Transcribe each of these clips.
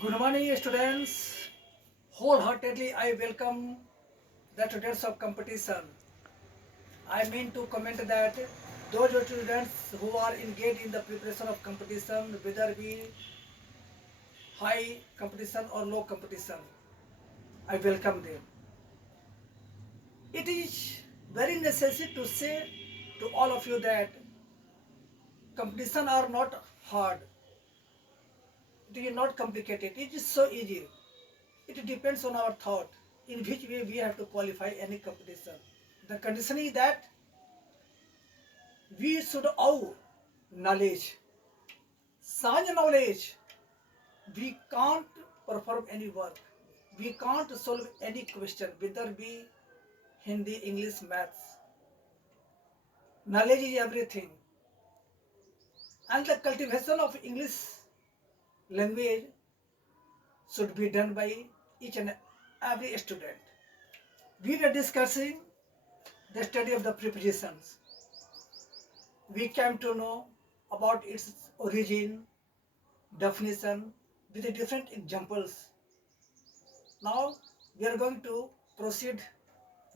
Good morning, students. Wholeheartedly, I welcome the students of competition. I mean to comment that those students who are engaged in the preparation of competition, whether be high competition or low competition, I welcome them. It is very necessary to say to all of you that competition are not hard. It is not complicated. It is so easy. It depends on our thought in which way we have to qualify any competition. The condition is that we should owe knowledge. Sans knowledge, we can't perform any work. We can't solve any question, whether be Hindi, English, maths. Knowledge is everything. And the cultivation of English language should be done by each and every student. We were discussing the study of the prepositions. We came to know about its origin, definition, with the different examples. Now we are going to proceed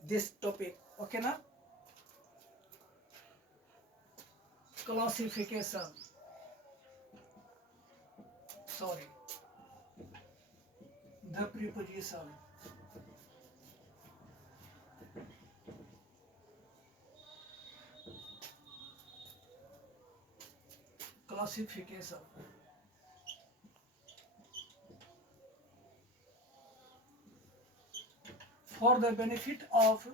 this topic. Okay, na? Classification. Sorry. The preposition. Classification. For the benefit of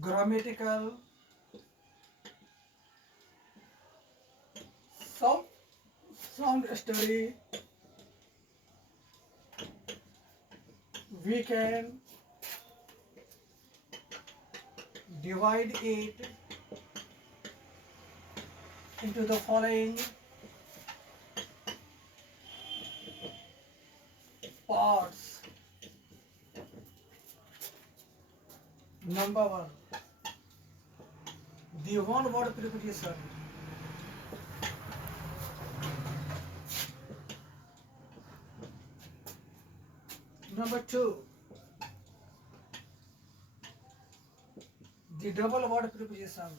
grammatical some sound study, we can divide it into the following parts. Number one, the one word preposition. Number two, the double word preposition.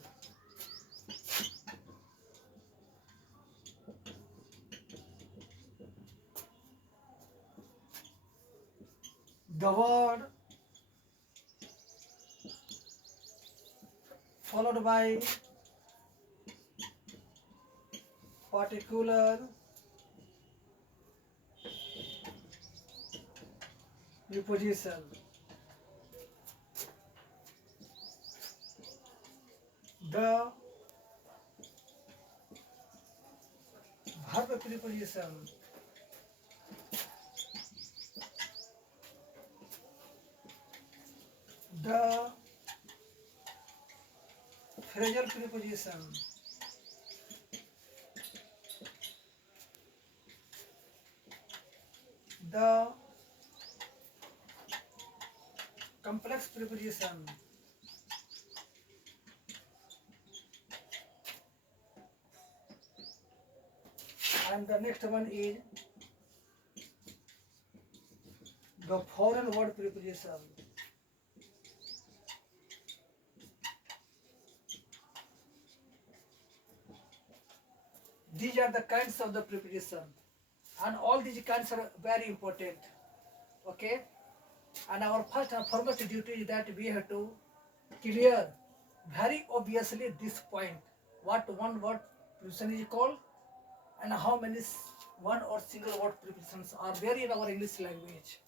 The word followed by particular preposition. The verb preposition. The phrasal preposition. The complex preposition. And the next one is the foreign word preposition. These are the kinds of the preposition, and all these kinds are very important. Okay, and our first and foremost duty is that we have to clear very obviously this point: what one word preposition is called, and how many one or single word prepositions are there in our English language.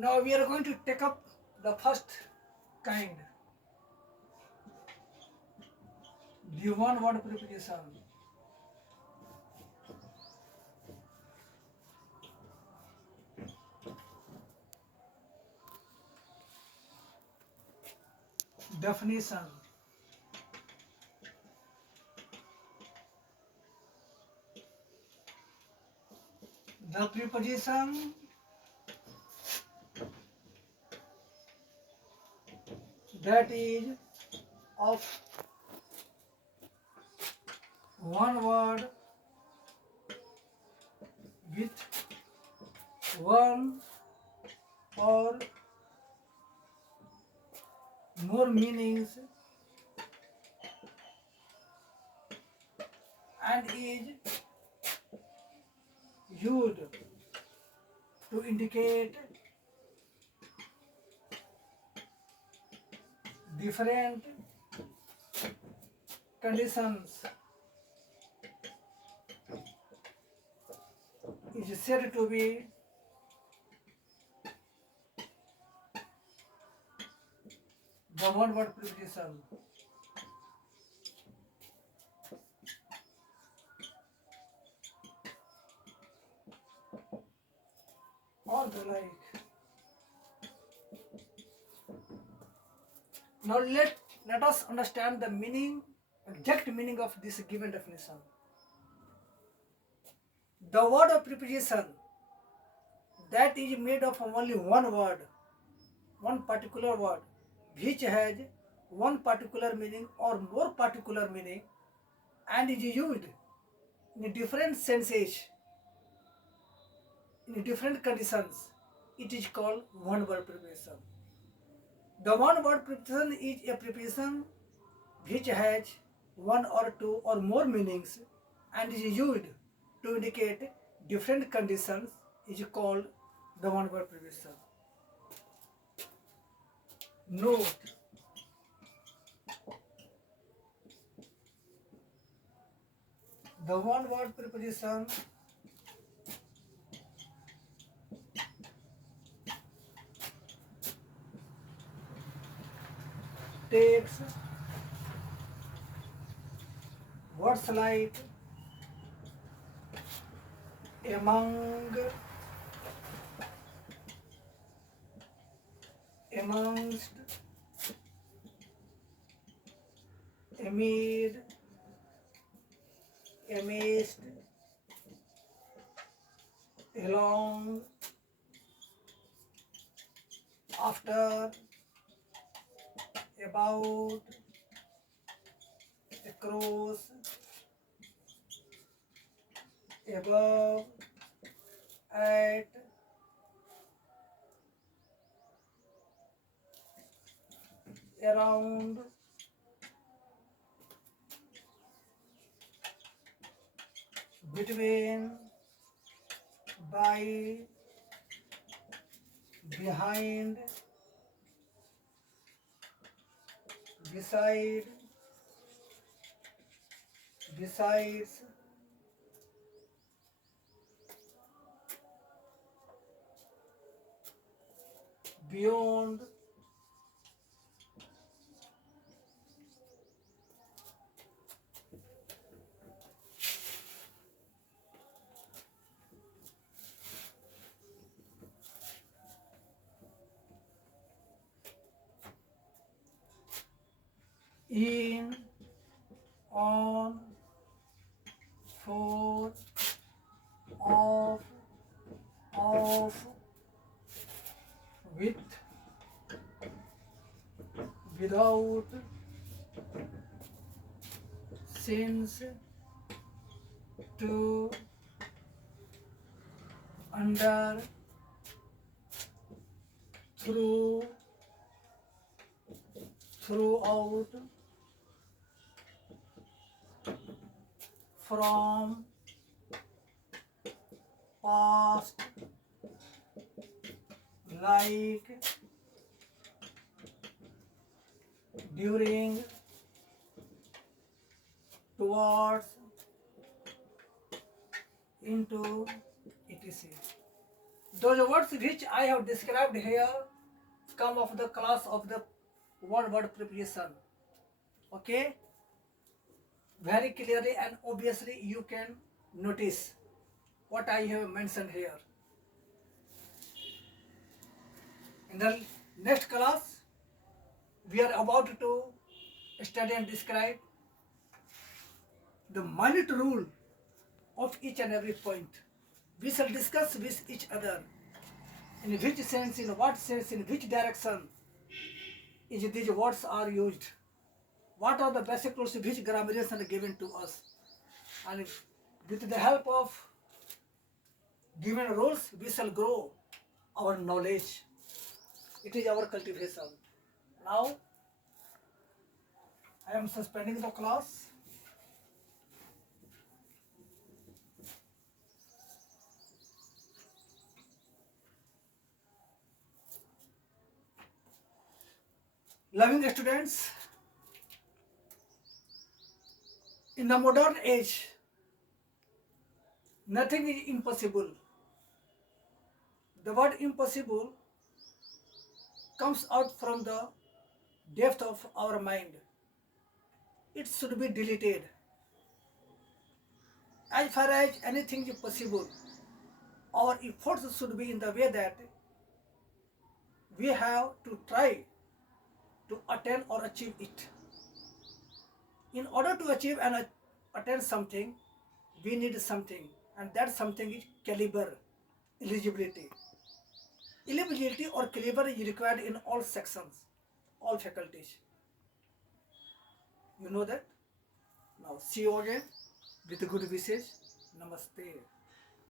Now we are going to take up the first kind, the one word preposition. Definition. The preposition that is of one word with one or more meanings and is used to indicate different conditions is said to be the one word preposition. Or the like. Now let us understand the meaning, exact meaning of this given definition. The word of preposition that is made of only one word, one particular word, which has one particular meaning or more particular meaning and is used in different senses, in different conditions, it is called one word preposition. The one word preposition is a preposition which has one or two or more meanings and is used to indicate different conditions is called the one word preposition. Note, the one word preposition takes words like among, amongst, amid, amidst, along, after, about, across, above, at, around, between, by, behind, beside, besides, beyond, in, on, for, of, with, without, since, to, under, through, throughout, from, past, like, during, towards, into, etc. Those words which I have described here come of the class of the one word preposition. Okay, very clearly and obviously you can notice what I have mentioned here. In the next class, we are about to study and describe the minute rule of each and every point. We shall discuss with each other in which sense, in what sense, in which direction is these words are used. What are the basic rules which grammarians are given to us, and with the help of given rules we shall grow our knowledge. It is our cultivation. Now I am suspending the class. Loving students, in the modern age, nothing is impossible. The word impossible comes out from the depth of our mind. It should be deleted. As far as anything is possible, our efforts should be in the way that we have to try to attain or achieve it. In order to achieve and attain something, we need something, and that something is caliber, eligibility. Eligibility or caliber is required in all sections, all faculties. You know that? Now see you again with good wishes. Namaste.